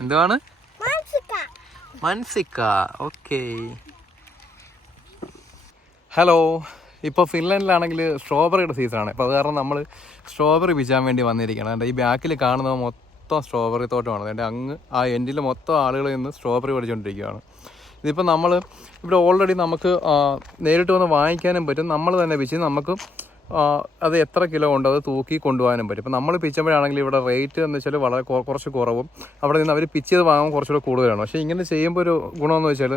എന്തുവാണ്? മൻസിക്ക. Okay. Hello. ഇപ്പോൾ ഫിൻലാൻഡിലാണെങ്കിൽ സ്ട്രോബെറിയുടെ സീസണാണ്. അപ്പോൾ അത് കാരണം നമ്മൾ സ്ട്രോബെറി പിച്ചാൻ വേണ്ടി വന്നിരിക്കുകയാണ്. അതുകൊണ്ട് ഈ ബാക്കിൽ കാണുന്നത് മൊത്തം സ്ട്രോബെറി തോട്ടമാണ്. അതുകൊണ്ട് അങ്ങ് ആ എൻഡിൽ മൊത്തം ആളുകൾ നിന്ന് സ്ട്രോബെറി പഠിച്ചുകൊണ്ടിരിക്കുകയാണ്. ഇതിപ്പോൾ നമ്മൾ ഇവിടെ ഓൾറെഡി നമുക്ക് നേരിട്ട് വന്ന് വാങ്ങിക്കാനും പറ്റും. നമ്മൾ തന്നെ പിച്ച് നമുക്ക് അത് എത്ര കിലോ ഉണ്ടോ അത് തൂക്കി കൊണ്ടുപോകാനും പറ്റും. ഇപ്പോൾ നമ്മൾ പിച്ചുമ്പോഴാണെങ്കിൽ ഇവിടെ റേറ്റ് എന്ന് വെച്ചാൽ വളരെ കുറച്ച് കുറവും അവിടെ നിന്ന് അവർ പിച്ച് ചെയ്ത് വാങ്ങുമ്പോൾ കുറച്ചുകൂടെ കൂടുതലാണ്. പക്ഷേ ഇങ്ങനെ ചെയ്യുമ്പോൾ ഒരു ഗുണമെന്ന് വെച്ചാൽ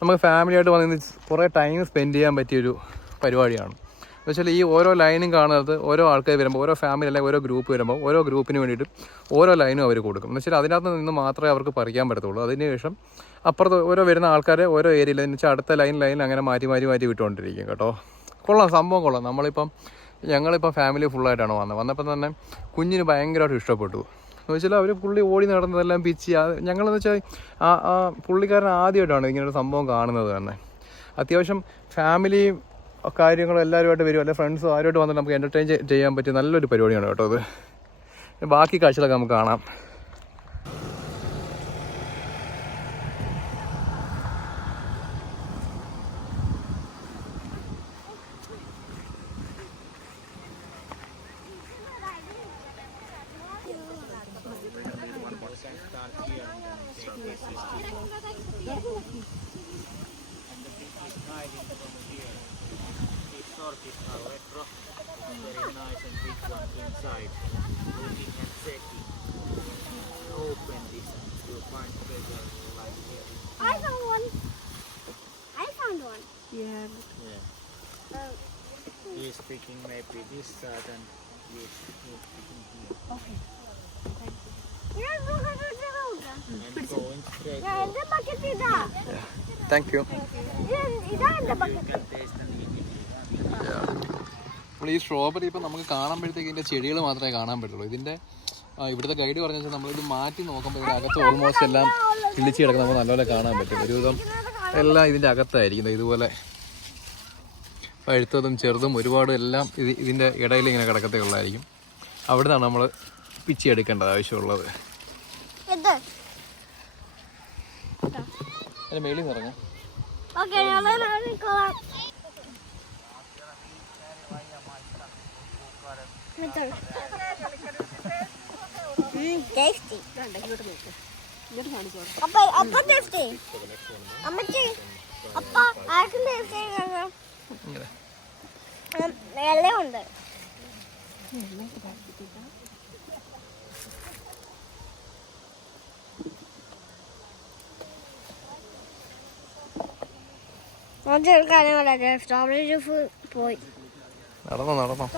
നമുക്ക് ഫാമിലിയായിട്ട് വന്ന് കുറേ ടൈം സ്പെൻഡ് ചെയ്യാൻ പറ്റിയൊരു പരിപാടിയാണ്. എന്ന് വെച്ചാൽ ഈ ഓരോ ലൈനും കാണുന്നത് ഓരോ ആൾക്കാർ വരുമ്പോൾ ഓരോ ഫാമിലി അല്ലെങ്കിൽ ഓരോ ഗ്രൂപ്പ് വരുമ്പോൾ ഓരോ ഗ്രൂപ്പിന് വേണ്ടിയിട്ട് ഓരോ ലൈനും അവർ കൊടുക്കും. എന്ന് വെച്ചാൽ അതിനകത്ത് നിന്ന് മാത്രമേ അവർക്ക് പറിക്കാൻ പറ്റത്തുള്ളൂ. അതിനുശേഷം അപ്പുറത്ത് ഓരോ വരുന്ന ആൾക്കാരെ ഓരോ ഏരിയയിൽ എന്ന് വെച്ചാൽ അടുത്ത ലൈൻ അങ്ങനെ മാറ്റി വിട്ടുകൊണ്ടിരിക്കും കേട്ടോ. കൊള്ളാം, സംഭവം കൊള്ളാം. ഞങ്ങളിപ്പം ഫാമിലി ഫുള്ളായിട്ടാണ് വന്നപ്പോൾ തന്നെ കുഞ്ഞിന് ഭയങ്കരമായിട്ട് ഇഷ്ടപ്പെട്ടു. എന്ന് വെച്ചാൽ അവർ പുള്ളി ഓടി നടന്നതെല്ലാം പിച്ച്. ഞങ്ങളെന്ന് വെച്ചാൽ ആ പുള്ളിക്കാരൻ ആദ്യമായിട്ടാണ് ഇങ്ങനൊരു സംഭവം കാണുന്നത് തന്നെ. അത്യാവശ്യം ഫാമിലിയും കാര്യങ്ങളും എല്ലാവരുമായിട്ട് വരും, അല്ലെങ്കിൽ ഫ്രണ്ട്സും ആരുമായിട്ട് വന്നിട്ട് നമുക്ക് എൻ്റർടൈൻ ചെയ്യാൻ പറ്റിയ നല്ലൊരു പരിപാടിയാണ് കേട്ടോ അത്. ബാക്കി കാഴ്ചകളൊക്കെ നമുക്ക് കാണാം. Very nice and big one inside. Looking and checking. Open this. You'll find treasure like here. I found one. Yeah. He is picking maybe this side and he is picking here. Okay. Thank you. And going straight. The bucket is that. Thank you. Is that the You bucket? can taste and eat it. അപ്പോൾ ഈ strawberry ഇപ്പോൾ നമുക്ക് കാണുമ്പോഴത്തേക്ക് ഇതിൻ്റെ ചെടികൾ മാത്രമേ കാണാൻ പറ്റുള്ളൂ. ഇതിൻ്റെ ഇവിടുത്തെ ഗൈഡ് പറഞ്ഞു വെച്ചാൽ നമ്മളിത് മാറ്റി നോക്കുമ്പോൾ ഇതിൻ്റെ അകത്ത് ഓൾമോസ്റ്റ് എല്ലാം കിളിച്ച് കിടക്കുന്ന നമുക്ക് നല്ലപോലെ കാണാൻ പറ്റും. ഒരുവിധം എല്ലാം ഇതിൻ്റെ അകത്തായിരിക്കുന്നത്. ഇതുപോലെ പഴുത്തതും ചെറുതും ഒരുപാട് എല്ലാം ഇതിൻ്റെ ഇടയിൽ ഇങ്ങനെ കിടക്കത്തേ ഉള്ളതായിരിക്കും. അവിടെ നിന്നാണ് നമ്മൾ പിച്ചി എടുക്കേണ്ടത് ആവശ്യമുള്ളത്. അതിൻ്റെ മേളിൽ നിന്ന് ഇറങ്ങാം. Okay, now let me go up. Tasty. Appa tasty. Ammachi. Appa, ആർക്കും tasty ആണ്. എല്ലാം ഉണ്ട്. സ്ട്രോബെറി ജ്യൂസ് പോയി. നടന്നോ.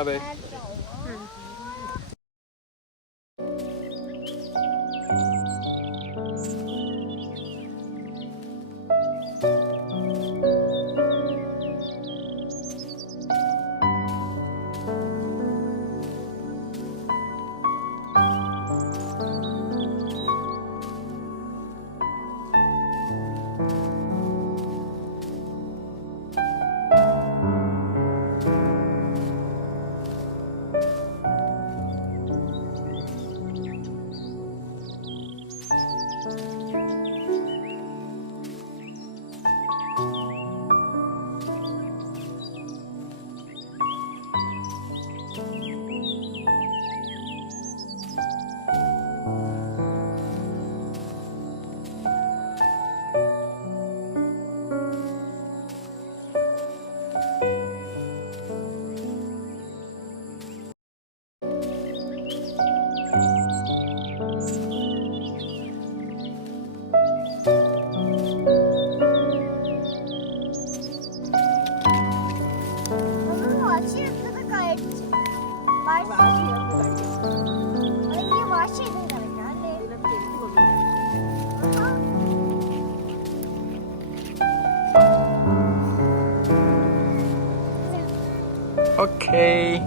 അതെ. Okay.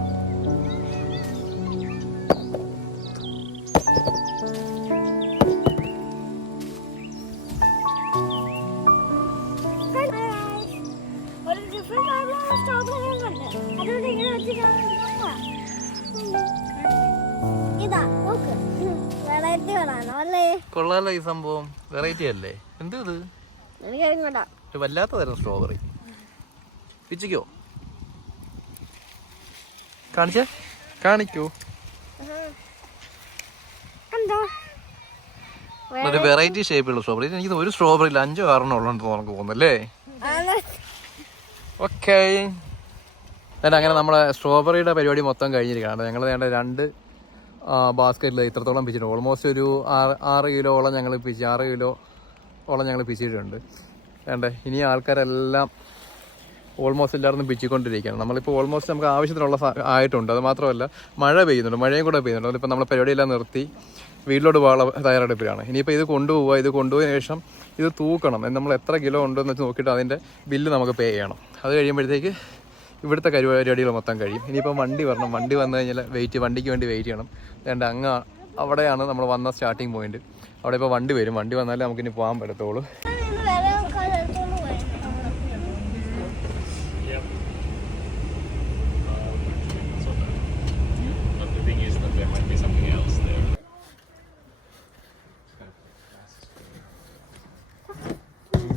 ഇതാ നോക്ക് വെറൈറ്റി വേണോ അല്ലേ? കൊള്ളാലോ ഈ സംഭവം, വെറൈറ്റി അല്ലേ? എന്ത് ഇത്? എനിക്കറിഞ്ഞൂടാ. ഒരു വല്ലാത്ത തരം സ്ട്രോബെറി. പിച്ചിക്കോ? കാണിച്ചേ, കാണിക്കൂ. എന്തോ ഒരു വെറൈറ്റി ഷേപ്പിലുള്ള സ്ട്രോബെറി. എനിക്ക് ഒരു സ്ട്രോബെറിയിൽ 5 6 ഉള്ളതെന്ന് നമുക്ക് തോന്നുന്നല്ലേ? ഓക്കെ. അങ്ങനെ നമ്മുടെ സ്ട്രോബെറിയുടെ പരിപാടി മൊത്തം കഴിഞ്ഞിരിക്കുകയാണ്. ഞങ്ങൾ വേണ്ട 2 ബാസ്ക്കറ്റിൽ ഇത്രത്തോളം പിച്ചിട്ടുണ്ട്. ഓൾമോസ്റ്റ് ഒരു 6 കിലോളം ഞങ്ങൾ 6 കിലോളം ഞങ്ങൾ പിച്ചിട്ടുണ്ട്. വേണ്ടേ, ഇനി ആൾക്കാരെല്ലാം ഓൾമോസ്റ്റ് എല്ലാവരും പിച്ചിക്കൊണ്ടിരിക്കുകയാണ്. നമ്മളിപ്പോൾ ഓൾമോസ്റ്റ് നമുക്ക് ആവശ്യത്തിനുള്ള ആയിട്ടുണ്ട്. അത് മാത്രമല്ല മഴ പെയ്യുന്നുണ്ട്, മഴയും കൂടെ പെയ്യുന്നുണ്ട്. അതിപ്പോൾ നമ്മൾ പരിപാടിയെല്ലാം നിർത്തി വീട്ടിലോട്ട് പോകാനുള്ള തയ്യാറെടുപ്പിലാണ്. ഇനിയിപ്പോൾ ഇത് കൊണ്ടുപോവുക, ഇത് കൊണ്ടുപോയതിന് ശേഷം ഇത് തൂക്കണം. നമ്മൾ എത്ര കിലോ ഉണ്ടെന്ന് വെച്ച് നോക്കിയിട്ട് അതിൻ്റെ ബില്ല് നമുക്ക് പേ ചെയ്യണം. അത് കഴിയുമ്പോഴത്തേക്ക് ഇവിടുത്തെ പരിപാടികൾ മൊത്തം കഴിയും. ഇനിയിപ്പോൾ വണ്ടി വരണം. വണ്ടി വന്നു കഴിഞ്ഞാൽ വണ്ടിക്ക് വേണ്ടി വെയിറ്റ് ചെയ്യണം. അതുകൊണ്ട് അങ്ങ് അവിടെയാണ് നമ്മൾ വന്ന സ്റ്റാർട്ടിങ് പോയിന്റ്. അവിടെ ഇപ്പോൾ വണ്ടി വരും. വണ്ടി വന്നാലേ നമുക്കിനി പോകാൻ പറ്റത്തുള്ളൂ.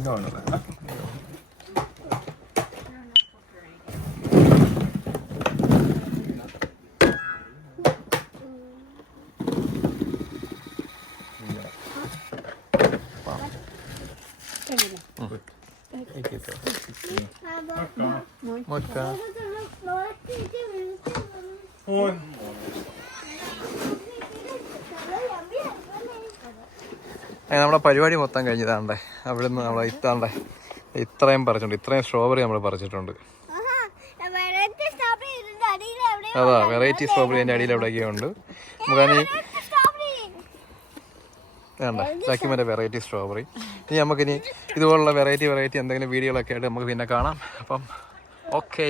No, no, no. നമ്മുടെ പരിപാടി മൊത്തം കഴിഞ്ഞതാണ്ടേ. അവിടെ നിന്ന് നമ്മളെ ഇത്രയും പറിച്ചിട്ടുണ്ട്. ഇത്രയും സ്ട്രോബെറി നമ്മൾ പറിച്ചിട്ടുണ്ട്. അതാ വെറൈറ്റി സ്ട്രോബെറി അതിൻ്റെ അടിയിൽ എവിടെയൊക്കെ ഉണ്ട്. നമുക്കതിന് വേണ്ട ചാക്കിമൻ്റെ വെറൈറ്റി സ്ട്രോബെറി. ഇനി നമുക്കിനി ഇതുപോലുള്ള വെറൈറ്റി എന്തെങ്കിലും വീഡിയോകളൊക്കെ ആയിട്ട് നമുക്ക് പിന്നെ കാണാം. അപ്പം ഓക്കെ.